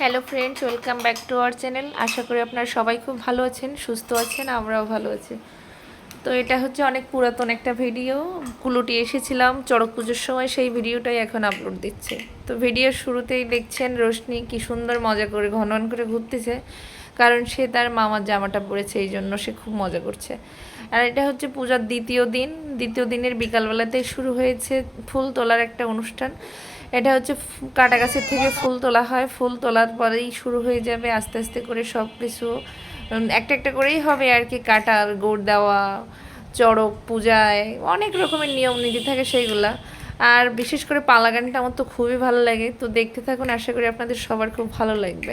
Hello friends, welcome back to our channel. আশা করি আপনারা সবাই খুব ভালো আছেন, সুস্থ আছেন, আমরাও ভালো আছি। তো এটা হচ্ছে অনেক পুরাতন একটা ভিডিও। কুলুটি এসেছিলাম চড়ক পুজোর সময়, সেই ভিডিওটাই এখন আপলোড দিচ্ছে। তো ভিডিওর শুরুতেই দেখছেন রোশনি কি সুন্দর মজা করে ঘন করে ঘুরতেছে, কারণ সে তার মামার জামাটা পরেছে, এই জন্য সে খুব মজা করছে। আর এটা হচ্ছে পূজার দ্বিতীয় দিনের বিকালবেলাতেই শুরু হয়েছে ফুল তোলার একটা অনুষ্ঠান। এটা হচ্ছে কাটা গাছের থেকে ফুল তোলা হয়, ফুল তোলার পরেই শুরু হয়ে যাবে আস্তে আস্তে করে সব কিছু একটা একটা করেই হবে আর কি। কাটার গোড় দেওয়া, চড়ক পূজায় অনেক রকমের নিয়ম নীতি থাকে সেইগুলা। আর বিশেষ করে পালা গানটা আমার তো খুবই ভালো লাগে, তো দেখতে থাকুন, আশা করি আপনাদের সবার খুব ভালো লাগবে।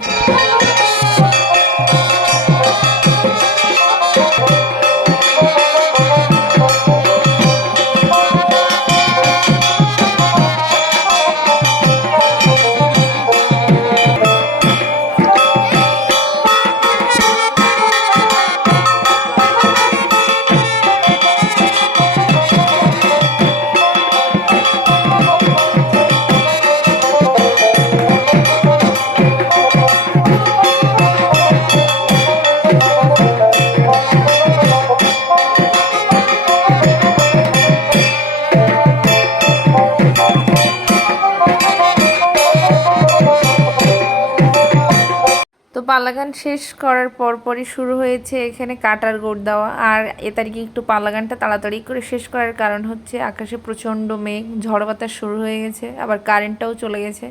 তো পালা গান শেষ করার পরপরই শুরু হয়েছে এখানে কাটার গোড় দেওয়া। আর এ তারিখে একটু পালা গানটা তাড়াতাড়ি করে শেষ করার কারণ হচ্ছে আকাশে প্রচণ্ড মেঘ, ঝড় বাতাস শুরু হয়ে গেছে, আবার কারেন্টটাও চলে গেছে।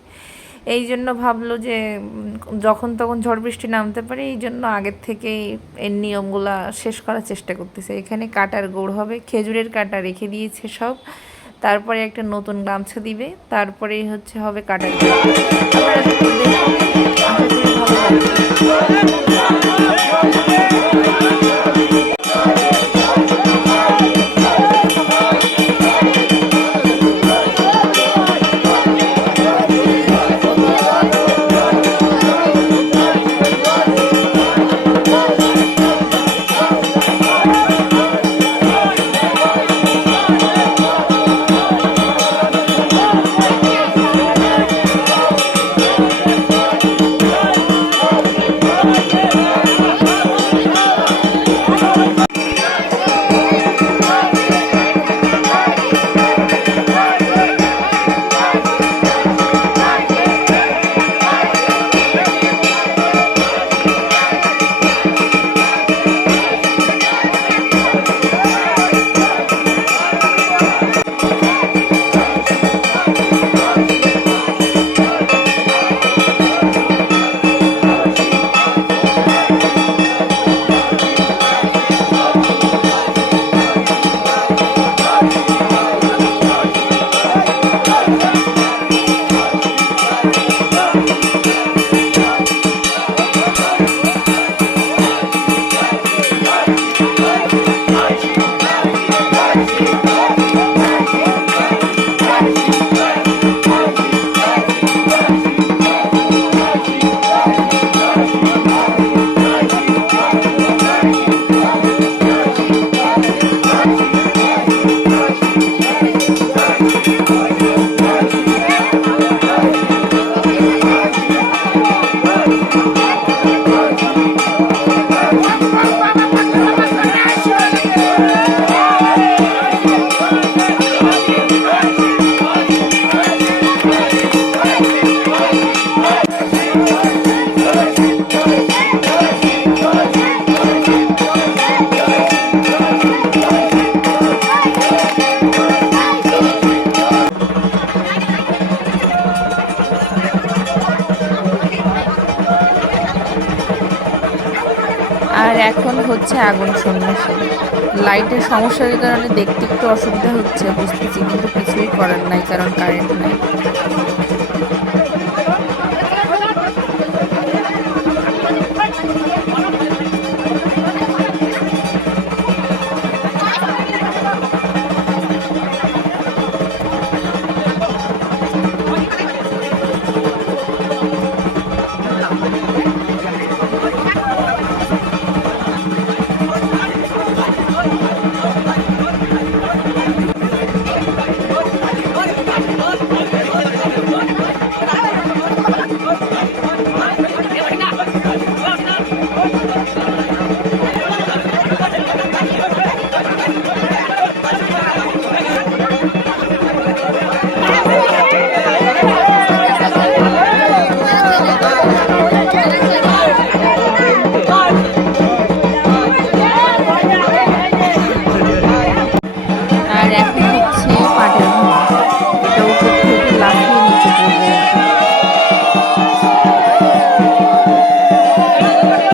এই জন্য ভাবলো যে যখন তখন ঝড় বৃষ্টি নামতে পারে, এই জন্য আগের থেকেই এর নিয়মগুলা শেষ করার চেষ্টা করতেছে। এখানে কাটার গোড় হবে, খেজুরের কাটা রেখে দিয়েছে সব, তারপরে একটা নতুন গামছা দিবে, তারপরেই হচ্ছে হবে কাটার গোড়। আপনারা দেখুন, আশা করি ভালো লাগবে। আর এখন হচ্ছে আগুন সন্ন্যাসী। লাইটের সমস্যার কারণে দেখতে একটু অসুবিধা হচ্ছে, বুঝতেছি, কিন্তু কিছুই করার নাই, কারণ কারেন্ট নাই।